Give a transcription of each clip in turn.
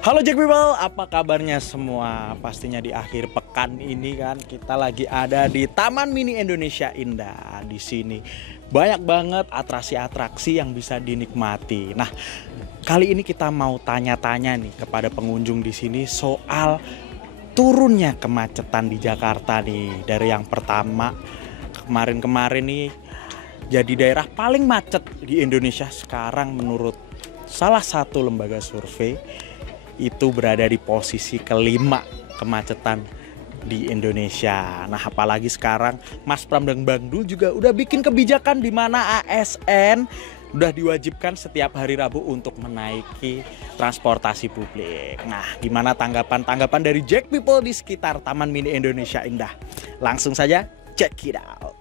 Halo Jack People, apa kabarnya semua? Pastinya di akhir pekan ini kan kita lagi ada di Taman Mini Indonesia Indah. Di sini banyak banget atraksi-atraksi yang bisa dinikmati. Nah, kali ini kita mau tanya-tanya nih kepada pengunjung di sini soal turunnya kemacetan di Jakarta nih. Dari yang pertama, kemarin-kemarin nih jadi daerah paling macet di Indonesia sekarang menurut salah satu lembaga survei itu berada di posisi kelima kemacetan di Indonesia. Nah, apalagi sekarang Mas Pram dan Bang Dul juga udah bikin kebijakan di mana ASN udah diwajibkan setiap hari Rabu untuk menaiki transportasi publik. Nah, gimana tanggapan dari Jack People di sekitar Taman Mini Indonesia Indah? Langsung saja check it out.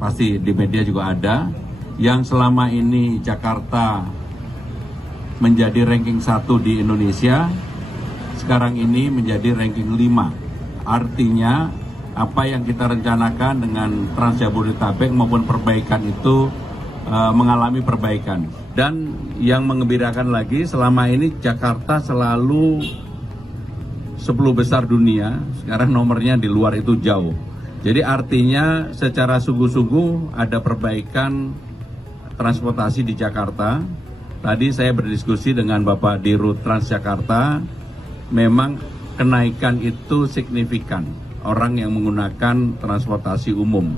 Pasti di media juga ada yang selama ini Jakarta menjadi ranking 1 di Indonesia, sekarang ini menjadi ranking 5. Artinya apa yang kita rencanakan dengan Trans Jabodetabek maupun perbaikan itu mengalami perbaikan. Dan yang mengembirakan lagi, selama ini Jakarta selalu 10 besar dunia, sekarang nomornya di luar itu jauh. Jadi artinya secara sungguh-sungguh ada perbaikan transportasi di Jakarta. Tadi saya berdiskusi dengan Bapak Dirut Transjakarta, memang kenaikan itu signifikan orang yang menggunakan transportasi umum.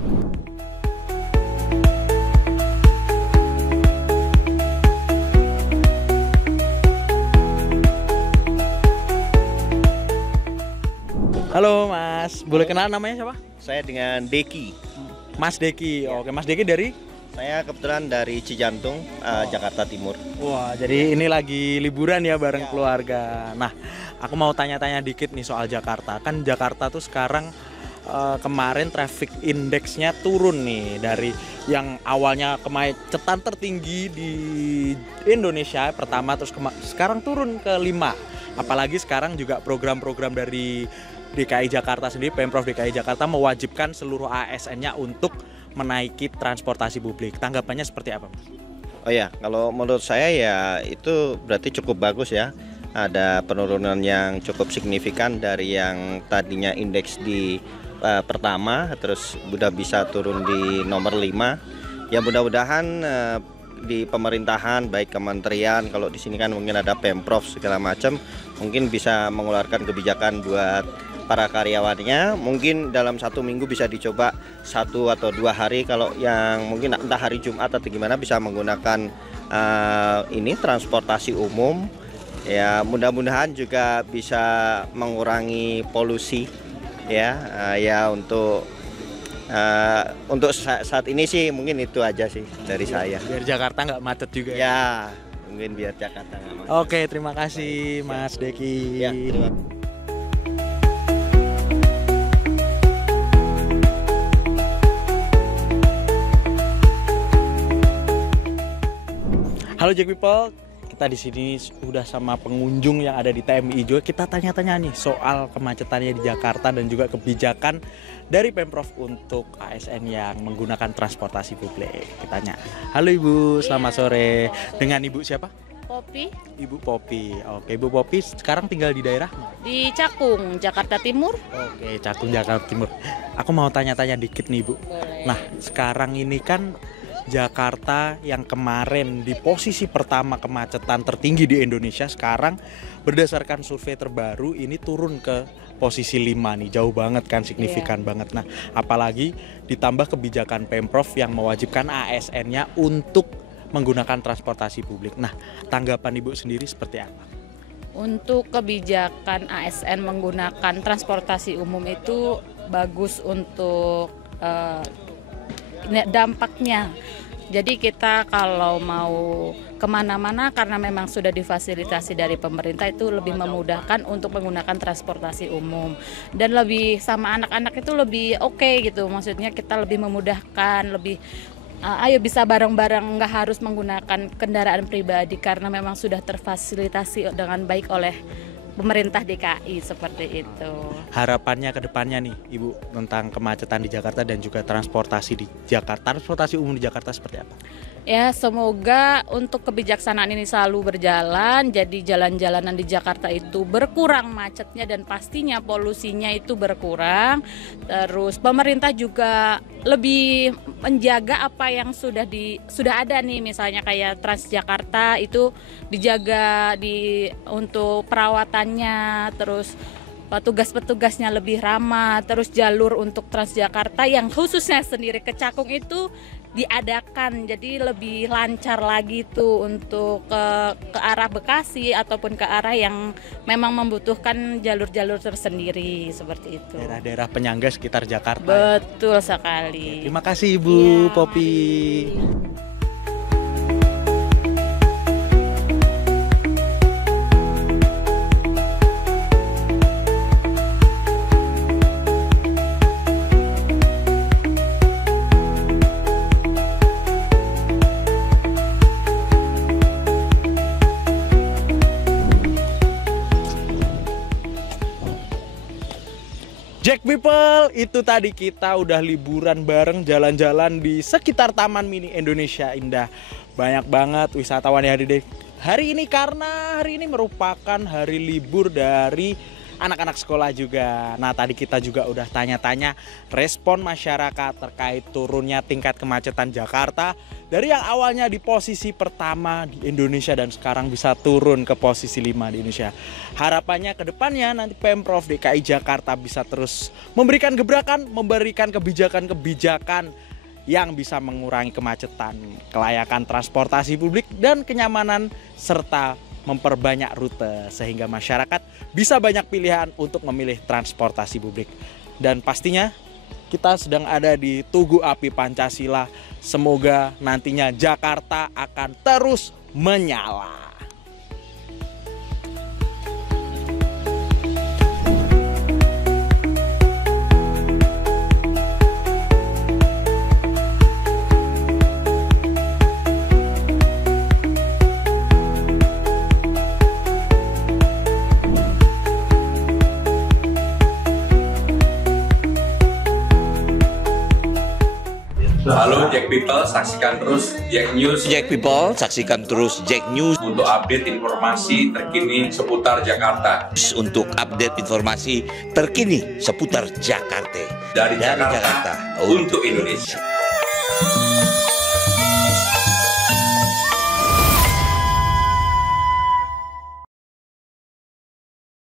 Halo Mas, boleh kenal namanya siapa? Saya dengan Deki. Mas Deki, Ya. Oke Mas Deki dari? Saya kebetulan dari Cijantung, Jakarta Timur. Wah, jadi ini lagi liburan ya bareng keluarga. Nah, aku mau tanya-tanya dikit nih soal Jakarta. Kan Jakarta tuh sekarang kemarin traffic index-nya turun nih dari yang awalnya kemacetan tertinggi di Indonesia pertama, terus sekarang turun ke 5. Apalagi sekarang juga program-program dari DKI Jakarta sendiri, Pemprov DKI Jakarta mewajibkan seluruh ASN-nya untuk menaiki transportasi publik. Tanggapannya seperti apa, Mas? Oh ya, kalau menurut saya ya itu berarti cukup bagus ya. Ada penurunan yang cukup signifikan dari yang tadinya indeks di pertama, terus udah bisa turun di nomor 5. Ya mudah-mudahan di pemerintahan, baik kementerian, kalau di sini kan mungkin ada Pemprov segala macam, mungkin bisa mengeluarkan kebijakan buat para karyawannya. Mungkin dalam 1 minggu bisa dicoba 1 atau 2 hari, kalau yang mungkin entah hari Jumat atau gimana bisa menggunakan ini transportasi umum. Ya mudah-mudahan juga bisa mengurangi polusi ya. Ya untuk saat ini sih mungkin itu aja sih dari saya. Biar Jakarta nggak macet juga Ya, mungkin biar Jakarta nggak macet. Oke, terima kasih Mas Deki. Ya, terima kasih. Halo Jack People, kita di sini udah sama pengunjung yang ada di TMI juga. Kita tanya-tanya nih soal kemacetannya di Jakarta dan juga kebijakan dari Pemprov untuk ASN yang menggunakan transportasi publik. Kita tanya. Halo Ibu, selamat sore. Dengan Ibu siapa? Popi Ibu Popi. Oke, Ibu Popi sekarang tinggal di daerah? di Cakung, Jakarta Timur. Oke, Cakung, Jakarta Timur. Aku mau tanya-tanya dikit nih Bu. Boleh. Nah, sekarang ini kan Jakarta yang kemarin di posisi pertama kemacetan tertinggi di Indonesia, sekarang berdasarkan survei terbaru ini turun ke posisi 5 nih, jauh banget kan, signifikan banget. Nah, apalagi ditambah kebijakan Pemprov yang mewajibkan ASN-nya untuk menggunakan transportasi publik. Nah, tanggapan Ibu sendiri seperti apa? Untuk kebijakan ASN menggunakan transportasi umum itu bagus untuk dampaknya. Jadi kita kalau mau kemana-mana karena memang sudah difasilitasi dari pemerintah, itu lebih memudahkan untuk menggunakan transportasi umum, dan lebih sama anak-anak itu lebih oke gitu, maksudnya kita lebih memudahkan, lebih ayo bisa bareng-bareng, nggak harus menggunakan kendaraan pribadi karena memang sudah terfasilitasi dengan baik oleh pemerintah DKI seperti itu. Harapannya ke depannya nih Ibu tentang kemacetan di Jakarta dan juga transportasi di Jakarta, transportasi umum di Jakarta seperti apa? Ya, semoga untuk kebijaksanaan ini selalu berjalan, jadi jalan-jalanan di Jakarta itu berkurang macetnya dan pastinya polusinya itu berkurang. Terus pemerintah juga lebih menjaga apa yang sudah ada nih, misalnya kayak Transjakarta itu dijaga untuk perawatannya, terus petugas-petugasnya lebih ramah, terus jalur untuk Transjakarta yang khususnya sendiri ke Cakung itu diadakan, jadi lebih lancar lagi tuh untuk ke arah Bekasi ataupun ke arah yang memang membutuhkan jalur-jalur tersendiri seperti itu. Daerah-daerah penyangga sekitar Jakarta. Betul sekali. Terima kasih Ibu Iya, Popi. makasih. Jack People, itu tadi kita udah liburan bareng jalan-jalan di sekitar Taman Mini Indonesia Indah. Banyak banget wisatawan yang hadir hari ini karena hari ini merupakan hari libur dari anak-anak sekolah juga. Nah, tadi kita juga udah tanya-tanya respon masyarakat terkait turunnya tingkat kemacetan Jakarta dari yang awalnya di posisi pertama di Indonesia dan sekarang bisa turun ke posisi 5 di Indonesia. Harapannya ke depannya nanti Pemprov DKI Jakarta bisa terus memberikan gebrakan, memberikan kebijakan-kebijakan yang bisa mengurangi kemacetan, kelayakan transportasi publik dan kenyamanan serta memperbanyak rute sehingga masyarakat bisa banyak pilihan untuk memilih transportasi publik. Dan pastinya kita sedang ada di Tugu Api Pancasila. Semoga nantinya Jakarta akan terus menyala. Halo Jack People, saksikan terus Jack News. Jack People, saksikan terus Jack News Untuk update informasi terkini seputar Jakarta. untuk update informasi terkini seputar Jakarta. Dari Jakarta untuk Indonesia.